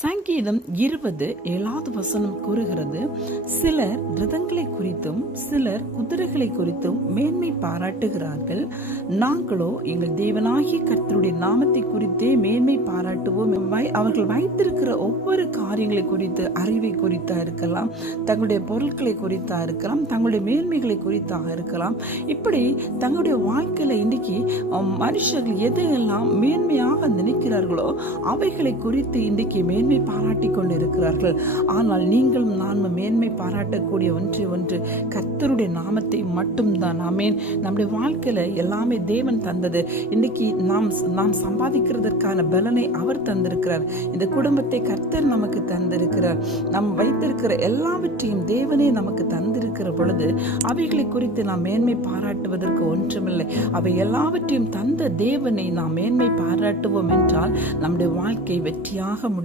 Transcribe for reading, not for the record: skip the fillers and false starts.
சங்கீதம் 20:7 கூறுகிறது, சிலர் ரதங்களை குறித்தும் சிலர் குதிரைகளை குறித்தும் மேன்மை பாராட்டுகிறார்கள். நாங்களோ எங்கள் தேவனாகிய கர்த்தருடைய நாமத்தை குறித்தே மேன்மை பாராட்டுவோம். அவர்கள் வைத்திருக்கிற ஒவ்வொரு காரியங்களை குறித்து, அறிவை குறித்தா இருக்கலாம், தங்களுடைய பொருட்களை குறித்தா இருக்கலாம், தங்களுடைய மேன்மைகளை குறித்தாக இருக்கலாம். இப்படி தங்களுடைய வாழ்க்கையில இன்றைக்கு மனுஷர்கள் எதையெல்லாம் மேன்மையாக நினைக்கிறார்களோ அவைகளை குறித்து இன்றைக்கு மேன்மை பாராட்டி கொண்டு இருக்கிறார்கள். ஆனால் நீங்களும் நானும் மேன்மை பாராட்டக்கூடிய ஒன்று கர்த்தருடைய நாமத்தை மட்டும்தான். ஆமென். நம்முடைய வாழ்க்கையில எல்லாமே தேவன் தந்தது. இன்னைக்கு நாம் சம்பாதிக்கிறதற்கான பலனை அவர் தந்திருக்கிறார். இந்த குடும்பத்தை கர்த்தர் நமக்கு தந்திருக்கிறார். நாம் வைத்திருக்கிற எல்லாவற்றையும் தேவனே நமக்கு தந்திருக்கிற பொழுது அவைகளை குறித்து நாம் மேன்மை பாராட்டுவதற்கு ஒன்றுமில்லை. அவை எல்லாவற்றையும் தந்த தேவனை நாம் மேன்மை பாராட்டுவோம் என்றால் நம்முடைய வாழ்க்கை வெற்றியாக முடியும்.